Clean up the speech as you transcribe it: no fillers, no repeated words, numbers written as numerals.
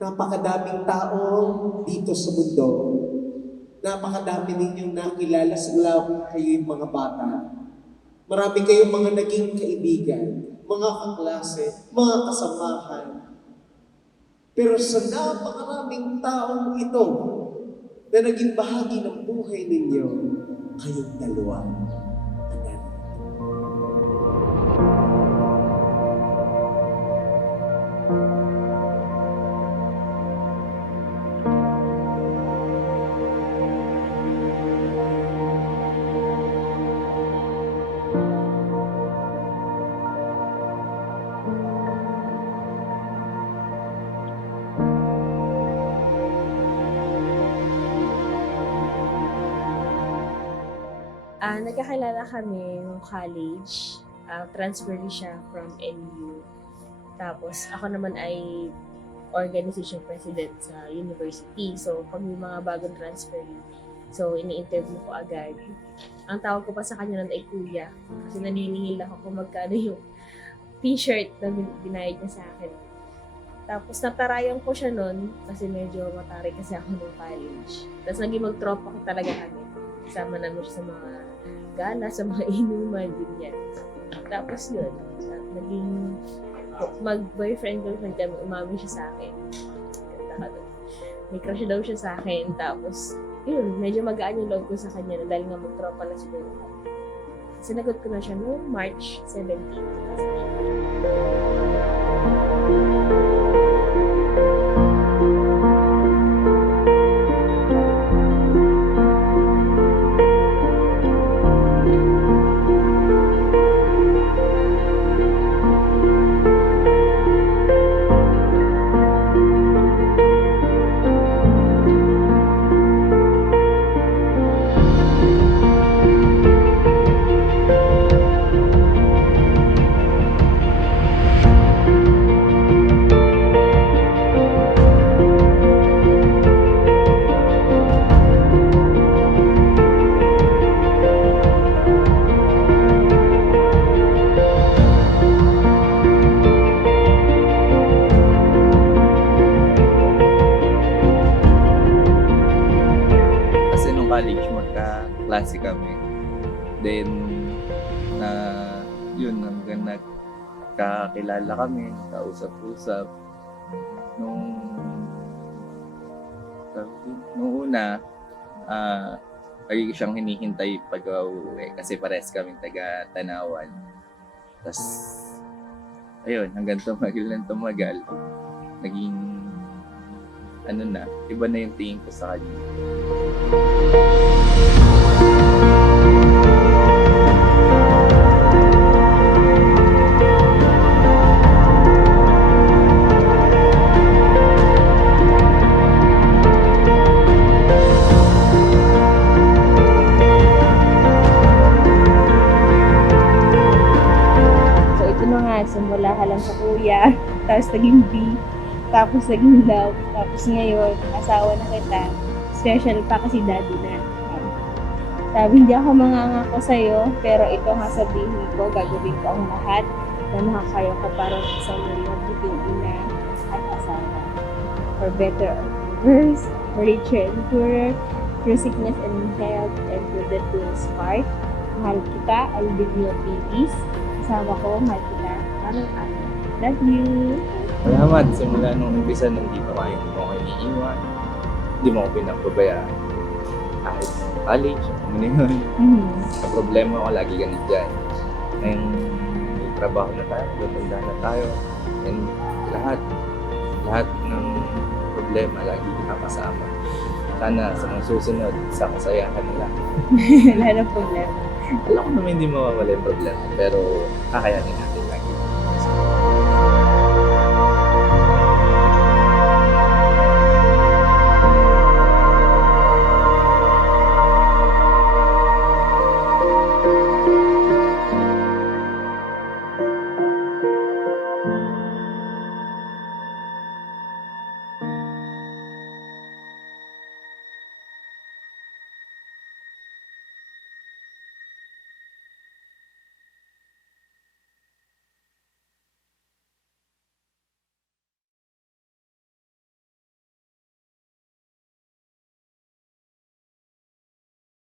Napakadaming tao dito sa mundo. Napakadami ninyong nakilala simula kayo yung mga bata. Marami kayong mga naging kaibigan, mga kaklase, mga kasamahan. Pero sa napakaraming taong ito na naging bahagi ng buhay ninyo, kayong dalawa. Anan. Nagkakilala kami nung college. Transfer siya from NU. Tapos ako naman ay organization president sa university. So pag may mga bagong transfer, so ini-interview ko agad. Ang tawag ko pa sa kanya nun ay kuya. Kasi naniningil ako kung magkano yung t-shirt na binayad niya sa akin. Tapos natarayan ko siya nun kasi medyo matarik kasi ako nung college. Tapos naging mag-tropa ko talaga kami. Kasama namin siya sa mga gala, sa mga inuman, ganyan. Tapos yun, naging mag-boyfriend-girlfriend kami, umamin siya sa akin. May crush daw siya sa akin, tapos yun, medyo magaan yung love ko sa kanya dahil nga mag-tropa na siguro kami. Sinagot ko na siya noong March 17. College, magka-klase kami. Then, yun, hanggang nagkakilala kami, kausap-usap. Nung una, lagi siyang hinihintay pag uuwi kasi pares kaming taga Tanawan. Tapos, ayun, hanggang tumagal, naging, iba na yung tingin ko sa kanya. So ito na nga, simula ka lang sa kuya, tapos naging B, tapos naging love, tapos ngayon, asawa na kita. Special pa kasi daddy na. Sabi, hindi ako mangangako sa'yo, pero ito nga sabihin ko, gagawin ko ang lahat na nakakaya ko para sa mga mabuting ina at asawa. For better or worse, for richer and poorer, through sickness and health, and through the twins part. Mahal kita, I will give you a babies. Asawa ko, mahal kita, parang ako. Love you! Salamat, simula nung umpisa nandito kayo, hindi mo ako iniiwan, hindi mo ako pinapabayaan. Kahit college, ano na yun. Ang problema ko, lagi ka nandyan. Ngayon, may trabaho na tayo, tutanda na tayo, and lahat ng problema, lagi kasama. Sana sa mga susunod, sa kasayahan nila. Wala na problema. Alam ko naman hindi mawawala yung problema, pero kakayanin na.